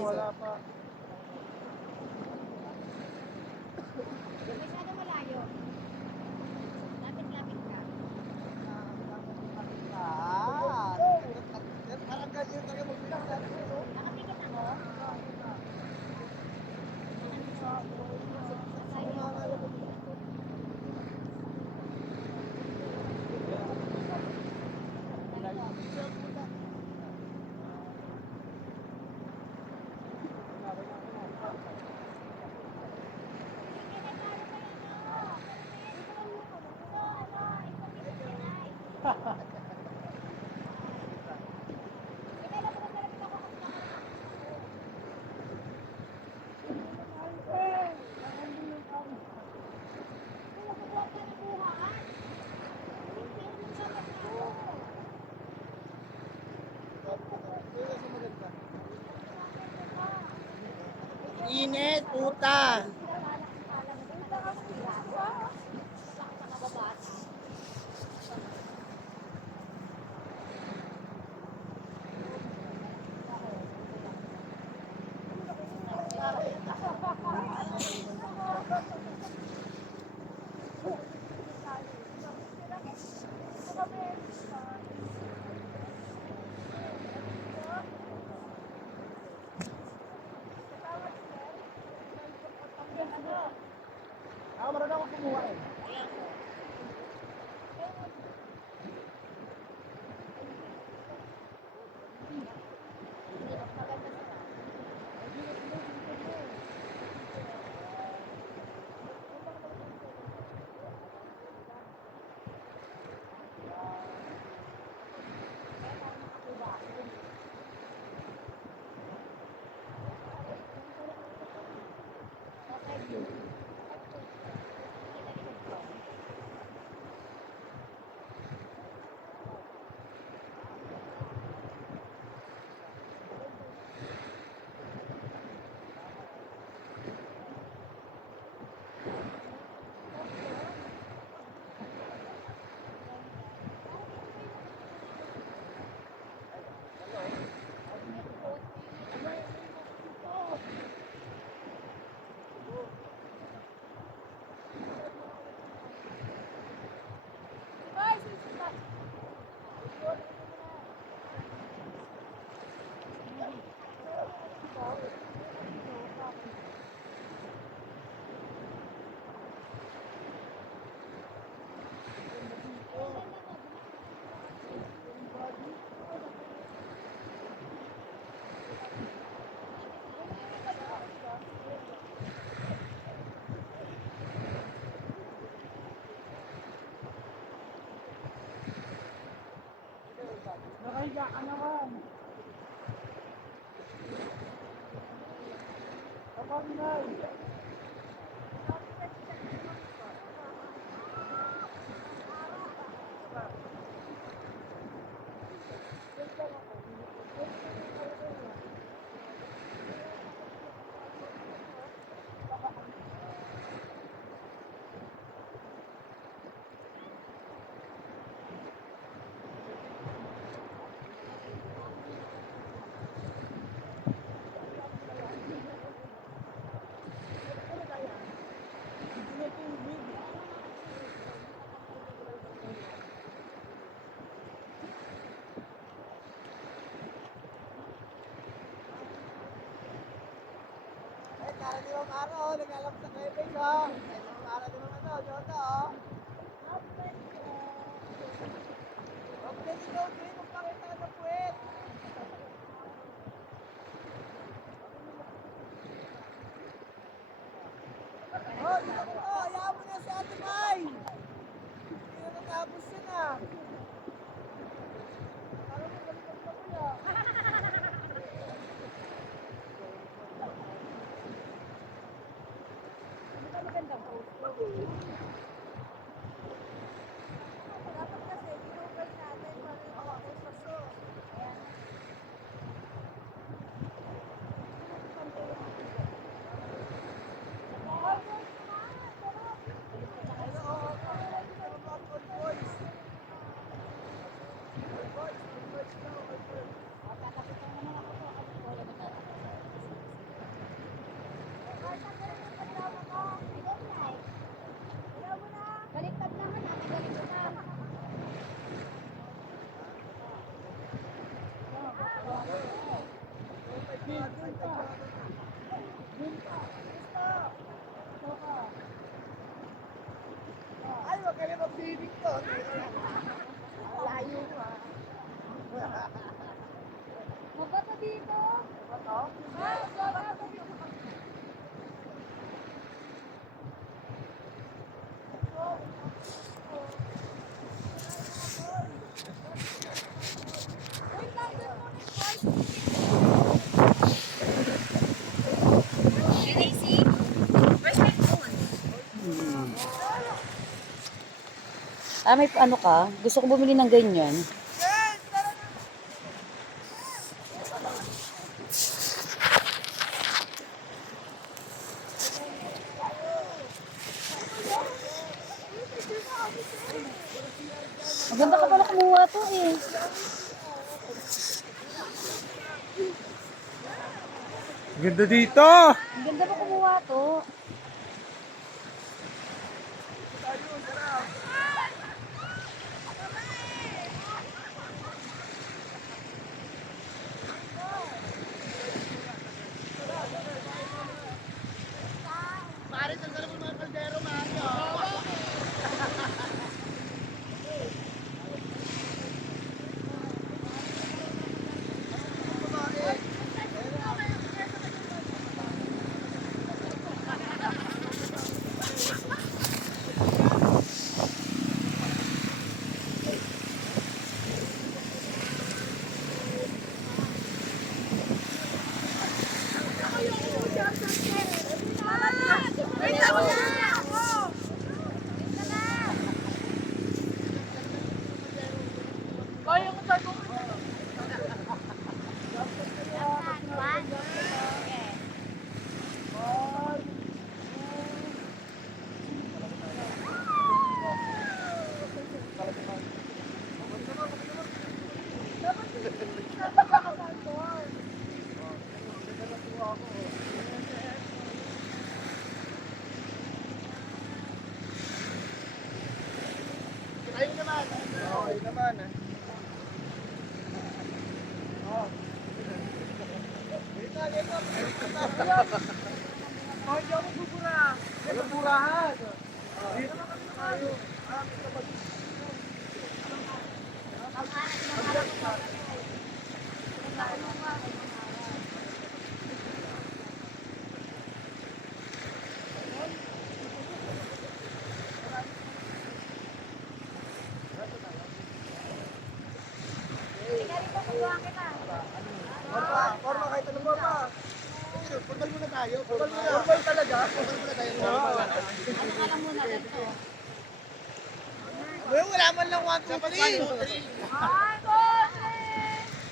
wala pa. Masyado malayo. Lapit-lapit ka. Parang ganyan tayo magbilang sa atin, no? Nakapikit ako. Init, puta. Ako marunong ako kumuha eh. Nakahiga ka naman. Kapag na. Para di bang araw, nag-alam sa Quebec, oh. Para di bang ano, Jota, oh. Huwag na ikaw, Jay, magpakita ka sa puwet. Oh, dito ko, oh, ayaw mo na si Ate Mai. Hindi na natapos yun, ah. Parang magalitan ka mo, ah. Magandang post. Dapat kasi, ginugol natin para makapos-paso. Ayan. Ano, oh, pakilala mo mga all boys. All boys, all boys na, all boys. Tatapitan naman ako po. pag-ibig to. Ang layo mo ah. Mabato dito. Bato? Mabato dito. Wait lang, dun muna yung voice. Can I see? Where's my phone? Ah, may ano ka? Gusto ko bumili ng ganyan. Yes! Tara na! Maganda ka pala kumuha to eh. Ganda dito! Ang ganda mo kumuha to. Pare, sandali mo mga kaldero, Mario. Ayun naman. Oo, ayun naman. Oo. Dito, dito. Oh, hindi ako bubura. Walang burahan. Dito na kami tayo. Forma, kahit anong forma. Formal muna tayo. Formal talaga. Formal muna tayo. Ano ka lang muna dito? Wala man lang 1, 2, 3. 1, 2, 3!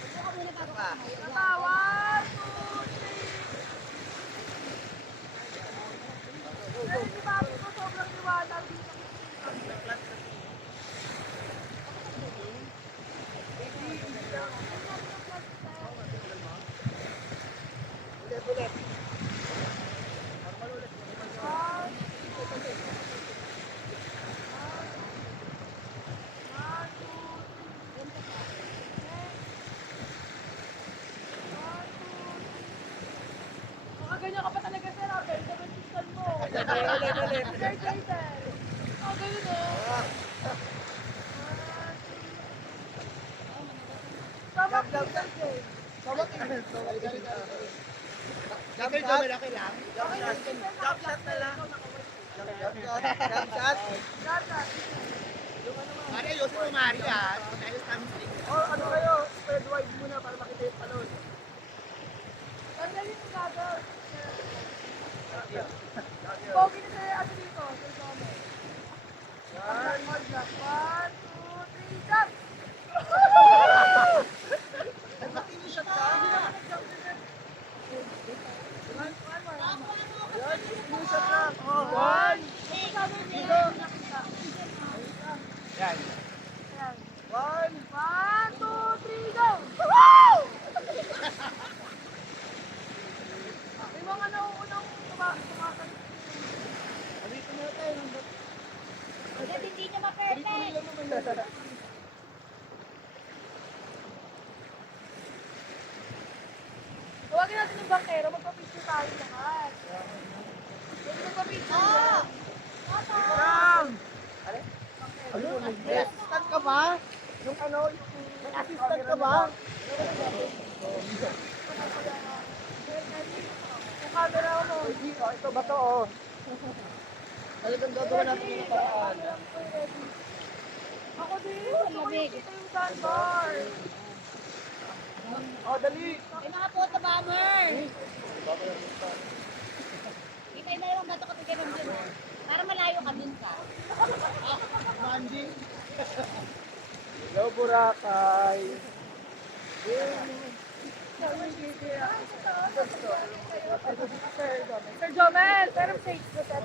Ito ka muna bago ka kumain. 1, 2, 3! Hindi ba ako sobrang liwanag dito? Ulit. Ganyan ka pa talaga, sir. Okay, ito yung system mo. Ulit. Sir, sir. Oh, ganyan eh. Tama Jump, jump, jump. Sawat. Jump shot. Malaki lang. Jump shot na lang. Jump shot. Mari, ayusin mo, Mari, ah. Ayos namin sa inyo. Oh, ano kayo? Spread wide muna para makita yung talon. Sandali mo gagawin. Pogi na sa'yo ano dito? Sir Jome. 1, 2, 3, jump! Bakit yung shot ka? Ayan, yung shot ka. Oh, 1. Yan. 1. 1, 2, 3, go! May mga nauunang tumakas. Dito na tayo. Agad hindi niya ma-perfect. Huwag natin yung bangkero, magpa-picture tayo lahat. Magpa-picture. Lang. Ano? pa? Yung ano, may assistant ka ba? Yung camera mo. Ito ba to, oh? Talagang gagawa natin yung paraan. Ako din. Gusto ko yung kita yung sandbar. Oh, dali! May mga photo bomber! Kita na yung bato kapag ganun dun ha. Para malayo ka dun ka. Manding! Hello, Boracay! Sir Jomel, pero fake ko sa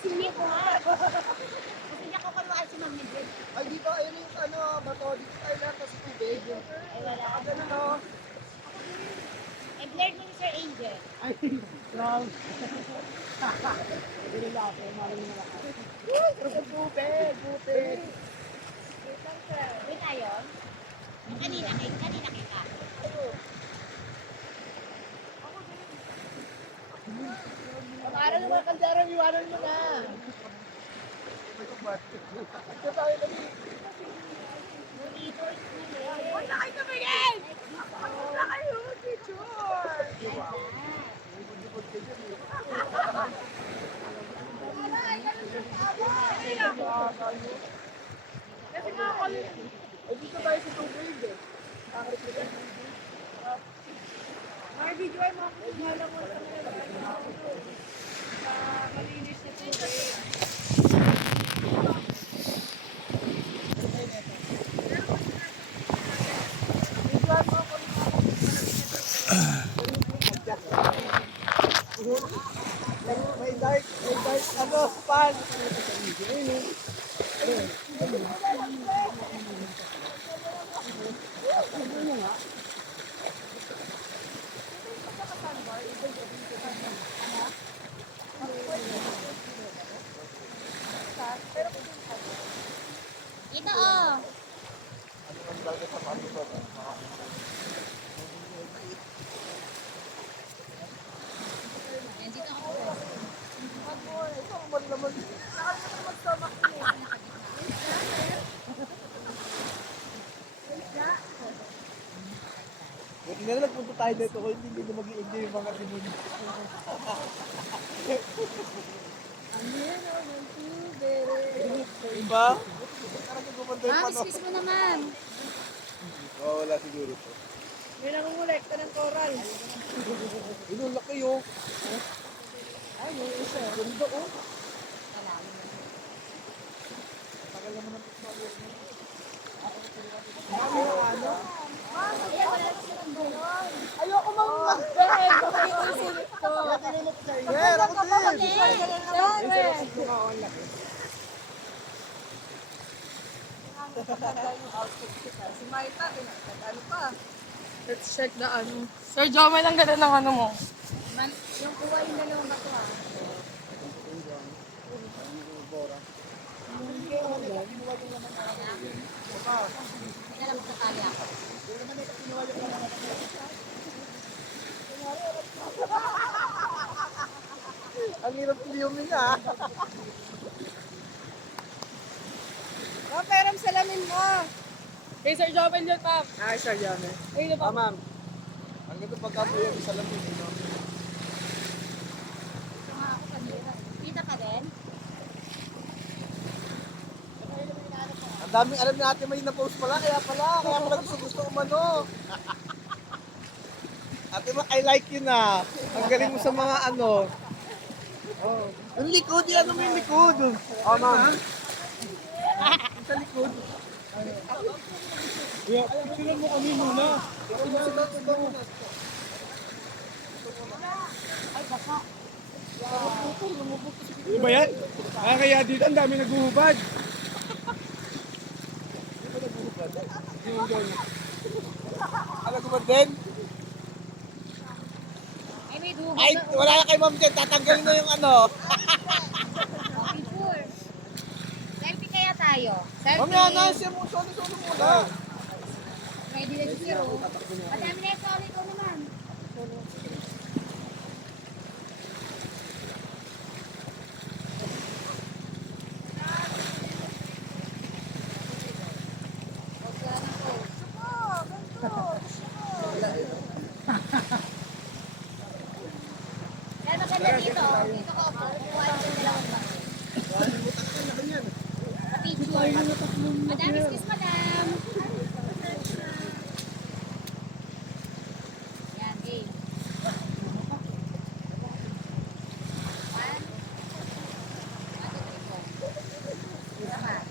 Sini ko ha. Kasi niya ko kaluan si Ma'am Mildred. Ay, dito, ayun yung ano, bato. Dito tayo lang sa tubig. Ay wala. Ganun, no? Ay blurred mo ni Sir Angel. Ay, wrong. Hindi nila ako, maraming na lahat. Uy, pero sa tubig, tubig. Wait tayo. Kanina kita. Para naman kalderang iwanan mo na. Ito tayo dali. Huwag na kayo tumingin! Huwag na kayo mag-picture! Kasi nga ako Ay, dito tayo sa tubig. mga video ay mga kumalang mo sa mga malinis na tubig. May dark, ano, span. Ito oh. Yan dito ako. Buti na lang nagpunta tayo dito kung hindi na mag-i-enjoy yung mga demonyo. Diba? Parang nagpupanda yung pano. Excuse mo naman. Oo, wala siguro to. May nangungulekta ng coral. Inong laki oh. Ay, may isa. Ganda oh. Tagal naman ang pagpapalagay mo. Ano? Ayoko mang mag-beg. Yeah, ako din. Si Maita, ano pa? Let's check the ano. Sir Jomel, ang ganda ng ano mo. Yung kuha yung dalawang bato ha. Alam ko kaya ako. Ang hirap liumin ah. Pero salamin mo. Kay Sir Jomel yun, ma'am. Ay, sir, yan eh. Ayun na, Ma'am. Ang ganda pagkapuyo sa lamin, no? Ito nga ako kanina. Kita ka din? Ang daming alam natin may na-post pala, kaya pala gusto ko mano. Ate ma, I like you na. Ang galing mo sa mga ano. Oh. Yung likod, yan mo yung likod. Oh, ma'am. Sa likod. Kaya, picturean mo kami muna. Ano ba yan? Kaya dito ang dami naghuhubad. Alam ko ba din? Ay, may dugo. Ay, wala na kay ma'am dyan. Tatanggalin na yung ano. Picture. Selfie kaya tayo. Selfie. Ma'am yan, siya mo. Solo muna. Ready na si Siro. Madami na yung sorry ko naman. Dito ka upo. Kukuha ko yung dalawang bag. Picture. Madam, excuse madam. Yan, game. One.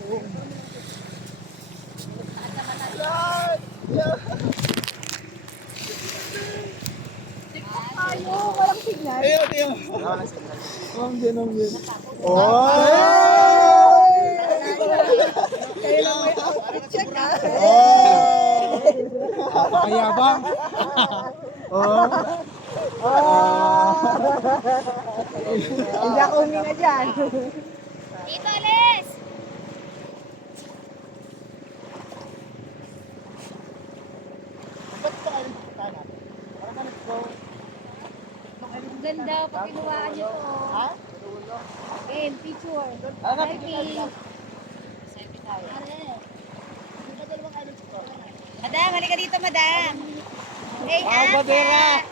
1, 2, 3, 4. Taas na mata. Tayo, walang signal. Ayun, ayun. Kailan may outfit check ha? Kayabang. Hindi ako huminga dyan. Dito, alis! Ang ganda pag kinuhaan niyo to. Ha? Game, picture. Selfie. Selfie tayo. Madam, halika dito, madam. Hey, Mga badera!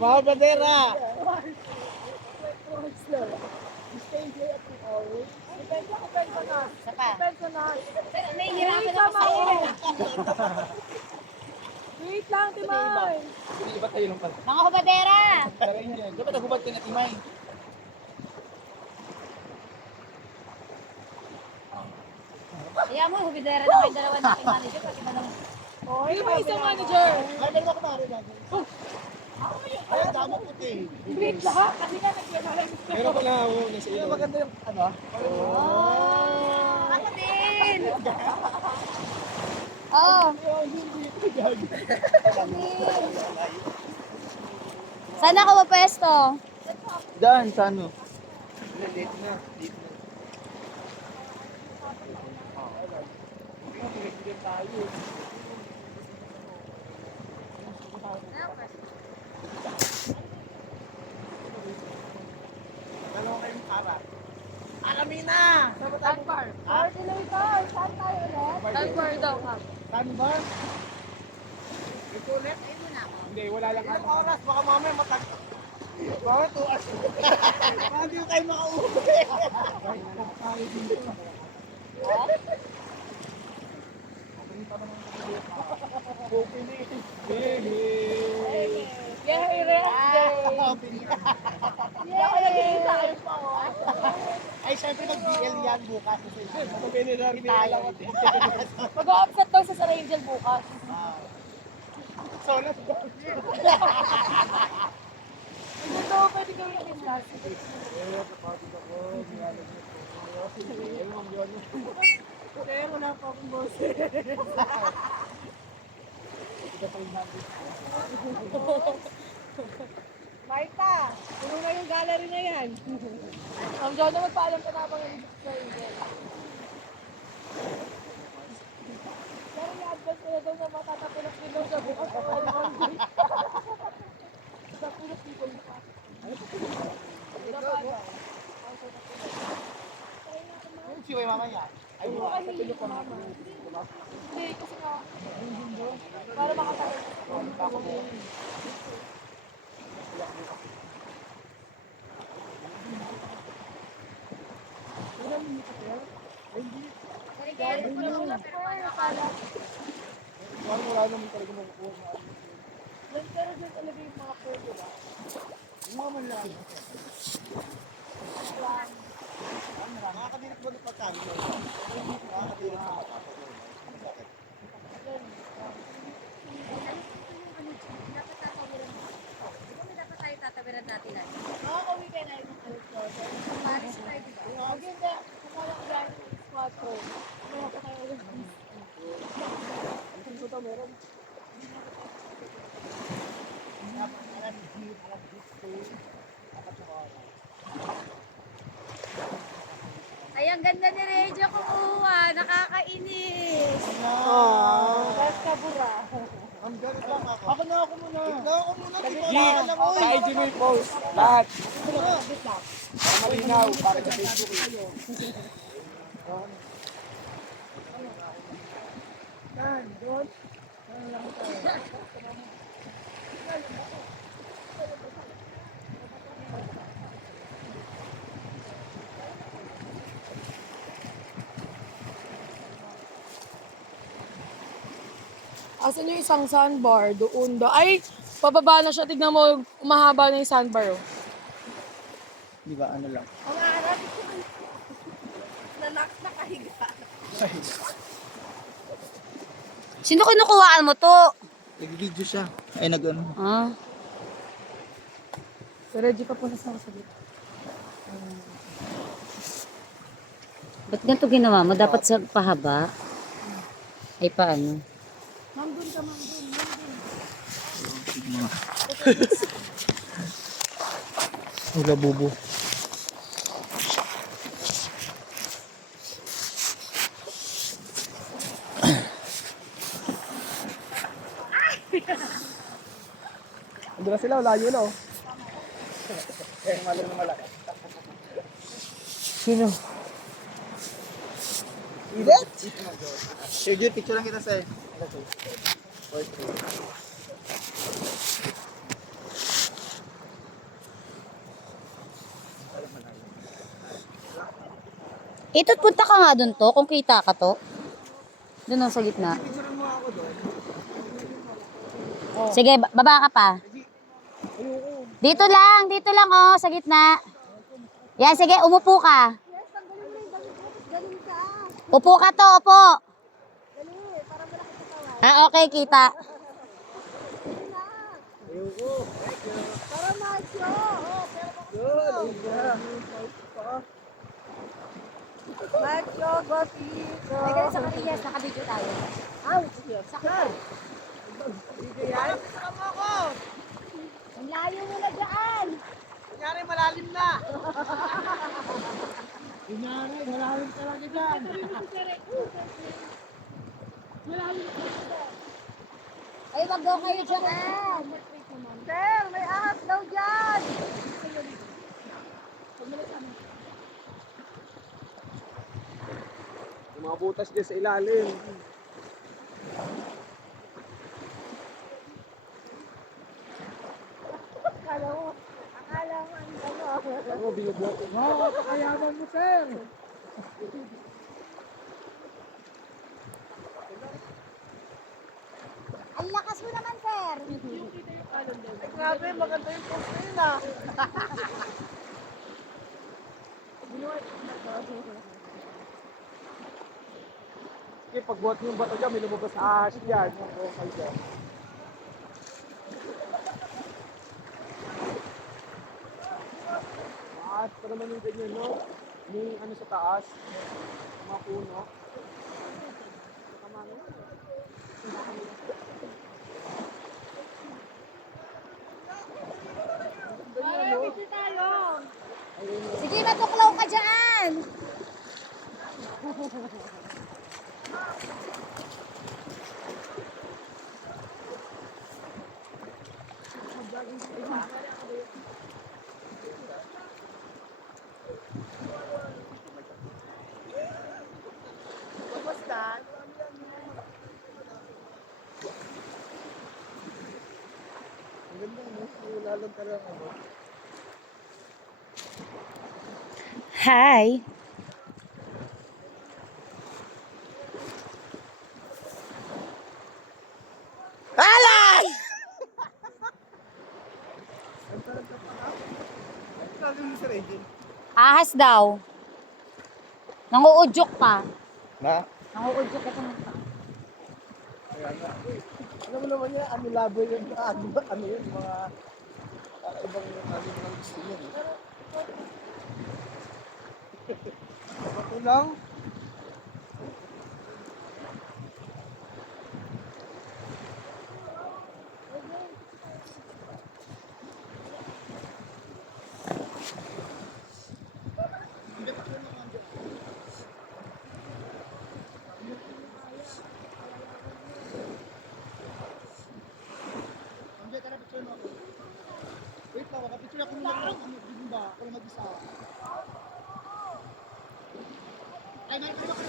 Mga badera! Depende ako personal. Isa pa. Personal. May hirapan ako sa'yo. Wait lang, Timay. Mga hubadera. Dapat nagubad ka na timay. Kaya mo, hubadera na may dalawa na aking manager. Pati ba naman? Oy, may isang manager. Ay, dalawa ka mara dyan. Ay, ang damo puti. Wait lang, kasi nga naglalagay. Meron ko na ako nasa iyo. Maganda yung ano? Oh, ako din. Oh. Saan ako mapesto? Diyan, sa ano? Dito na. Dito na. Dalawa kayong para. Alamina! Tanbar. Coordinator, saan tayo ulit? Tanbar daw ka. Saan ba? Ito ulit? Hindi, wala lang Ilang oras? Baka mamaya matag... Baka 2 hours. Baka hindi kayo makauwi. Yay, rest day. Hindi ako nagiging sa akin pa. Ay, syempre mag-BL yan bukas. Mag-o-upset daw sa Sir Angel bukas. So, let's go. Hindi to, pwede kami yung class. Kaya wala pa akong boses. Marta, puno na yung gallery na yan. Ang John na magpaalam ka na bang yung Sir Angel. Pero i-advance ko na daw na matatapilak din daw sa bukas. Sa pulot people pa. Yung siway mamaya. Ay, Hindi, kasi nga, para makatagal. wala naman talaga makukuha na. Pero dyan talaga yung mga po, diba? Yung mga manlang. Nakakadirik ba ng pagkabi mo? Nakakadirik sa Dapat tayo tatawiran natin lang. Nakakauwi kayo na yung alas ko. Paris tayo, di ba? Pag hindi, kung walang brand squad ko, meron ko tayo ulit. Kung ito meron. Ay, ang ganda ni Regio kumuha. Nakakainis. Best kabura. Ang ganit lang ako. Ako na ako muna. Ikaw ako muna. G, sa IG mo yung post. Lahat. Para malinaw. Para sa Facebook. Asan yung isang sandbar? Doon da. Ay, pababa na siya. Tignan mo, umahaba na yung sandbar. Oh. Di ba, ano lang. Ang arap. Nakahiga. Sino kinukuhaan mo to? Nag-video siya. Ay, nag-ano. Ah. Si Reggie pa po nasa sabi. Ba't ganito ginawa mo? Dapat sa pahaba. Ay, paano? Ma'am, dun ka, ma'am. Hula bubo. Ando na sila, layo na oh. Sino? Idet? Sige, picture lang kita sa'yo. Ito't punta ka nga dun to, kung kita ka to. Dun ang sa gitna. Picture mo ako doon. Sige, baba ka pa. Dito lang oh, sa gitna. Yan, sige, umupo ka. Upo ka to, upo. Ah, okay, kita. Macho, Gopito. Ay, ganun sa Marias, nakabidyo tayo. Sakit. Ang layo mo na dyan. Kunyari, malalim na. Kunyari, malalim talaga dyan. Ay, wag daw kayo dyan. Sir, may ahas daw dyan. Yung mga butas dyan sa ilalim. Akala mo ang ano. Ano, binubuhat mo. Oo, pakayaman mo, sir. Ang lakas mo naman, sir. Ay, grabe, maganda yung post na yun ah. Sige, pagbuhat mo yung bato dyan, may lumabas na ahas dyan. Okay dyan. Maas pa naman yung ganyan, no? Yung ano sa taas, mga puno. Sige, matuklaw ka dyan. Ang ganda, no? Wala lang talaga ano. Hi. Alan! Sabi mo sa Reggie. Ahas daw. Nanguudyok pa. Na? Nanguudyok ka ng Kaya nga. Alam mo naman yan, ano labo yun, ano yun, mga ibang mga gusto yun. Bato lang. Wait lang, makapicture ako nila ng ano, di ba? Ako lang mag-isa. Ay, nakikita ko.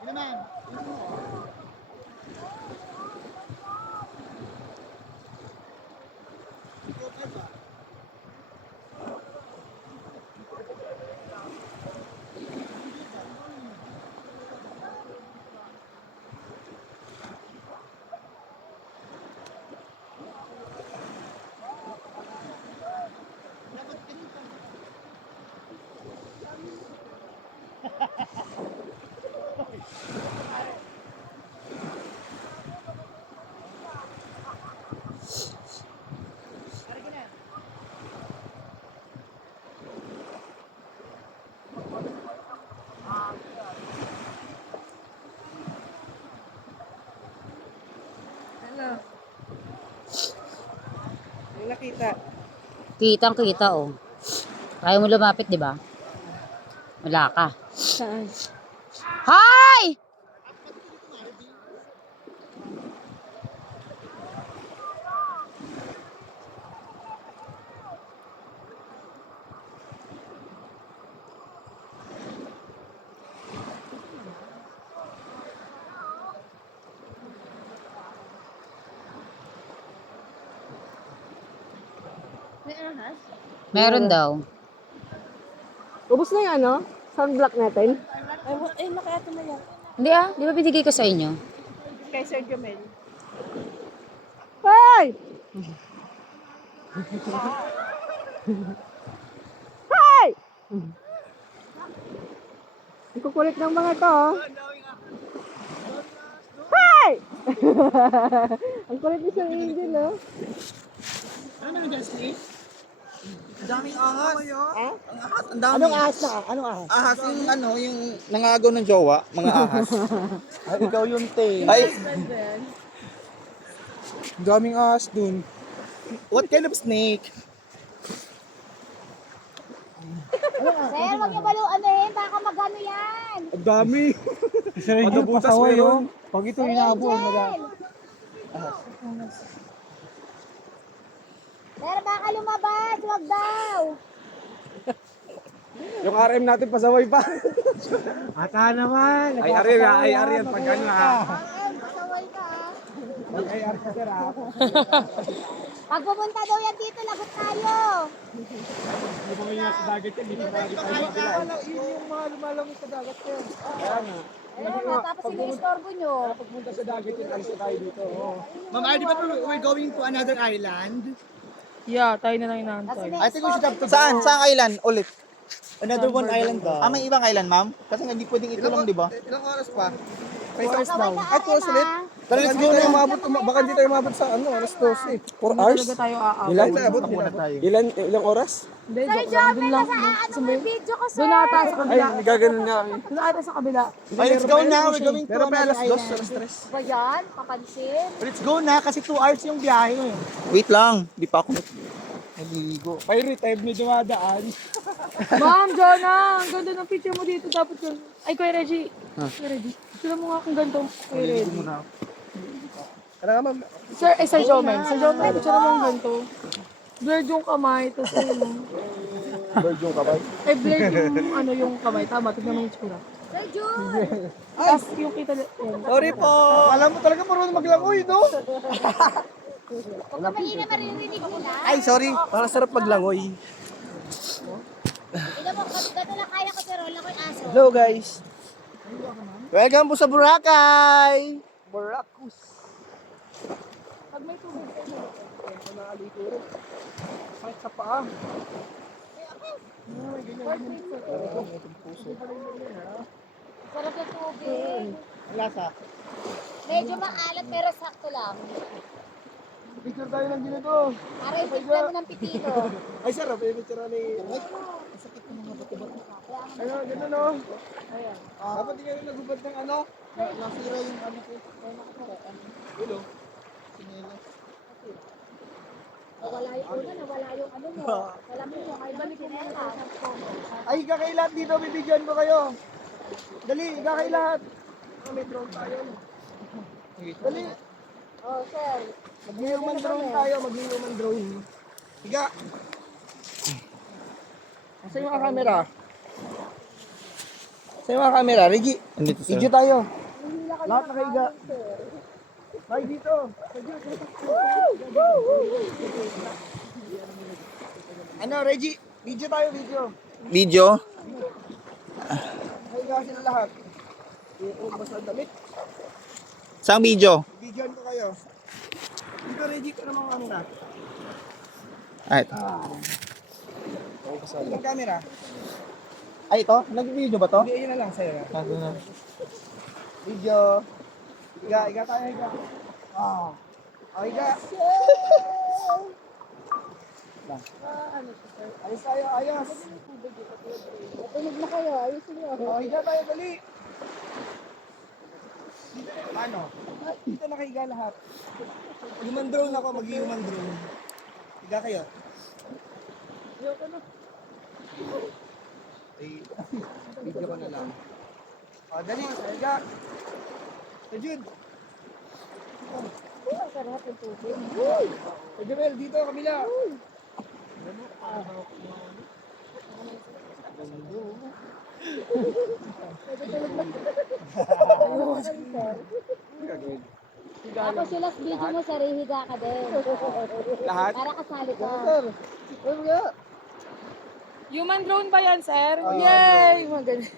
Ano naman? Ikaw pa ba? kita. Kitang kita, oh. Kaya mo lumapit, di ba? Wala ka. Saan? Hi! May ahas? Meron daw. Ubus na yung ano? Sunblock natin? Ay, nakayato na yan. Hindi ah, di ba binigay ko sa inyo? Kay Sir Jomel. Hey! Hey! Ang kukulit ng mga to. Oh. Hey! Ang kulit ni Sir Angel, oh. Ano naman dyan, Steve? Ang daming ahas. Eh? Ang ahas, ang dami. Anong ahas na? Anong ahas? Ahas yung ano, yung nangagaw ng jowa, mga ahas. Ay, ikaw yun, te. Ay, ang daming ahas dun. What kind of snake? Sir, wag niyo balo anuhin, baka magano yan. Ang dami. Isa rin yung butas pasaway, meron. oh. Pag ito hinabol, Sir, baka lumabas, wag daw. yung RM natin pasaway pa. Ata naman. Ay, Arian, pag ano ah. Pasaway ka. Ay, Arian, sir ah. Pag pumunta daw yan dito, lagot tayo. Hindi pa may nasa dagat yan, hindi pa rin tayo. Yun yung mga lumalamig sa dagat ko. Ayun nga, tapos ini-istorbo nyo. Pagpunta sa dagat yan, alis na tayo dito. Oh. Ma'am, di ba we're going to another island? Yeah, tayo na lang Tapos inaantay. I think we should have to Saan? Saang island ulit? Another one island daw. Ah, may ibang island, ma'am? Kasi hindi pwedeng ito lang, di ba? Ilang oras pa? 5 hours daw. Ay, 2 hours ulit? Tara, let's go na umabot. Baka hindi tayo umabot sa ano, alas 12. 4 hours? Talaga tayo aabot. Ilan? Muna tayo. Ilang oras? Hindi, Sir joke lang. Jomel, Doon lang. nasa ano mo yung video ko, sir? Doon ata sa Ay, kabila. nagaganon nga kami. Doon ata sa kabila. Ay, let's go na. We're going to Pero pa another alas 2, island. alas 3. Ba yan? Papansin? Let's go na kasi 2 hours yung biyahe. Wait lang. Di pa ako naligo. Pirate, tayo may dumadaan. Ma'am, Jonah, ang ganda ng picture mo dito. Dapat yun. Ay, Kuya Reggie. Kuya Reggie. Sila mo nga kung ganito. Kuya Reggie. Ano nga, ma'am? Sir, Sir Jomel. Sir Jomel, picture mo ang ganito. Blurred yung kamay, tapos ayun. Bird yung kabay. Eh, blurred yung ano yung kamay. Tama, tignan mo yung tsura. Sir Jun! Tapos yung kita, Sorry po. Alam mo talaga marunong maglangoy, no? Huwag ka mahina maririnig nila. Ay, sorry. Parang sarap maglangoy. Tignan mo, gato lang kaya ko, pero wala ko yung aso. Hello, guys. Welcome po sa Boracay. Boracus. pag may tubig kayo. Sakit sa paa. Sarap yung tubig. Lasa. Medyo maalat pero sakto lang. Picture tayo ng ganito. Para ipigla mo ng pitino. Ay, sarap. May picture ni... Sakit ng mga bato-bato. Ano, gano'n, no? Ayan. Dapat di kayo nagubad ng ano? Nasira yung ano ko. Ulo. Sinelas. Nawala yung una, nawala yung ano mo. Wala mo yung ay balik ko muna. Ay, higa kayo lahat dito. Bibigyan ko kayo. Dali, higa kayo lahat. May drone tayo. Dali. Oh, sir. Mag-human drone tayo. Mag-human drone. Higa. Saan yung camera? Saan yung camera? Rigi. Video tayo. Lahat nakahiga. Ay, dito. Ano, Reggie? Video tayo, video. Video? Nakahiga sila lahat. Yung basta damit. Saan video? Videoan ko kayo. Dito, Reggie, ko namang ano na. Ay, Ang camera. ay ito? Nag-video ba to? Hindi, yun na lang sa'yo. Ano na? Video. Higa tayo, higa. Ah. Oh, higa. Ayos tayo, ayos. Tunog na kayo, ayusin nyo. Oh, higa tayo, dali. Dito, ano? Dito nakahiga lahat. Human drone ako, mag-human drone. Higa kayo. Ayoko na. Higa ka na lang. O, dali. Higa. Sa Jude. Sarap yung tubig. Sa Jamel, dito, kabila. Tapos yung last video mo, sir, higa ka din. Lahat? Para kasali ka. Human drone ba yan, sir? Yay! Magaling.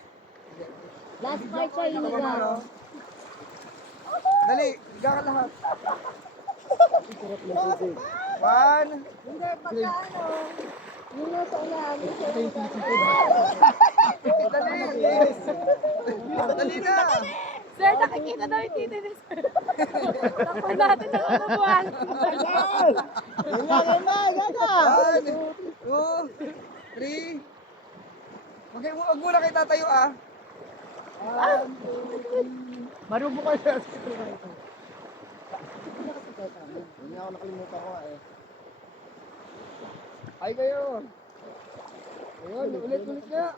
Last part siya, higa. Dali, higa ka lahat. One. Hindi, pagka ano, yung nasa ulan. Dali. Dali na. Sir, nakikita daw yung titi ni sir. Takpan natin ang unabuhan. One, two, three. Huwag muna kayo tatayo ah. Marubo kayo sa ito. Hindi ako nakalimutan ko eh. Ay kayo. Ayun, ulit-ulit nga.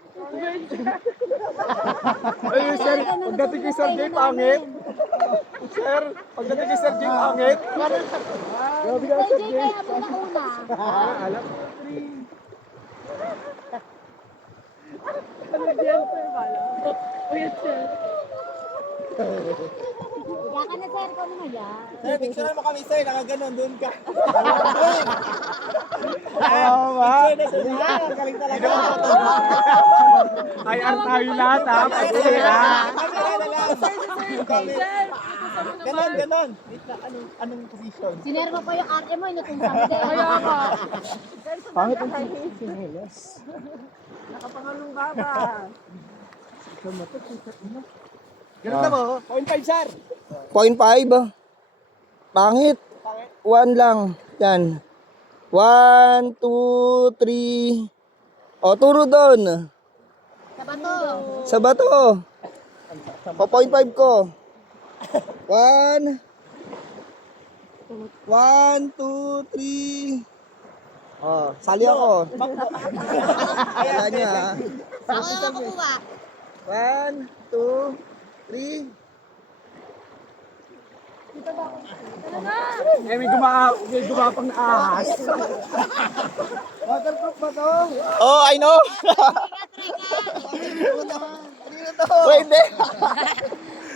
Ayun, sir. Pagdating kay Sir Jay, pangit. Sir, pagdating kay Sir Jay, pangit. Grabe ka, Sir Sir Jay, Jay. kaya mo na una. Alam ko, Ano yan, sir? Bala. Uyat, sir. Higa ka na, sir. Ikaw naman yan. Sir, picture mo kami, sir. Nakaganon, doon ka. Oo ba? Ang galing talaga. Ay, tayo lahat ha. Pagkira. Sir, Ganon, ganon. Wait lang, anong position? Sinerma pa yung ate mo, inutusan mo din. kaya ka. Pangit ang sinelas. Nakapangalong baba. Ganun na mo. 0.5, sir. 0.5. Pangit. 1 lang. Yan. 1, 2, 3. O, turo doon. Sa bato. Sa bato. 0.5 ko. 1, 2, 3. Oh, sali ako. Kaya niya. Ako naman kukuha. 1, 2, 3. Eh, may gumapang na ahas. Waterproof ba to? Oh, I know. Pwede.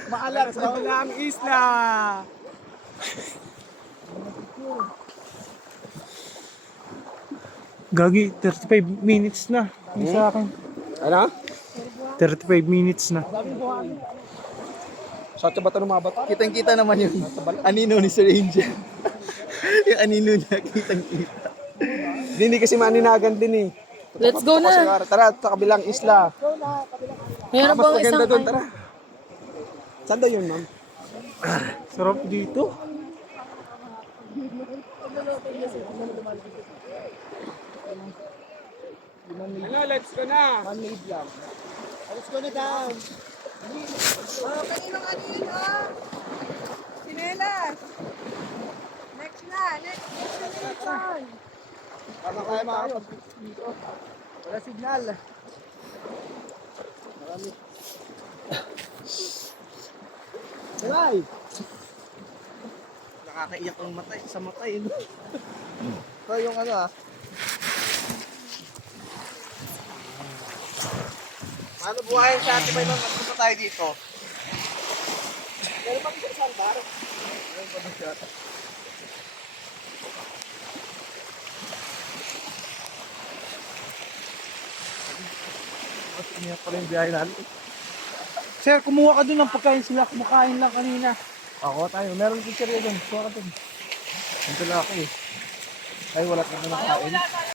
Maalat sa walang isla. Gagi, 35 minutes na. Yung sa akin. Ano? 35 minutes na. Sa ba ito lumabat? Kitang-kita naman yung anino ni Sir Angel. Yung anino niya, kitang-kita. Hindi kasi maninagan din eh. Let's go na. Tara, sa kabilang isla. Meron Mas pang isang maganda doon, tara. Saan daw yun, ma'am? Sarap dito. Ano, let's go na. Man-made lang. Let's go na down. Kaninong ano yun, oh? Sinelas. Next na, next one. Paano kaya makapag dito? Wala signal. Marami. Sabay! Nakakaiyak ang matay sa matay. No? Ito yung ano ah. Paano buhayin sa atin may mga punta tayo dito? Meron pa sa isang bar. Meron pa siya. Mas iniyak pala yung biyahe natin. Sir, kumuha ka dun ng pagkain sila. Kumakain lang kanina. Ako tayo. Meron picture yun doon. Kuha ka doon. Ito lang ako eh. Ay, wala ka na nakain.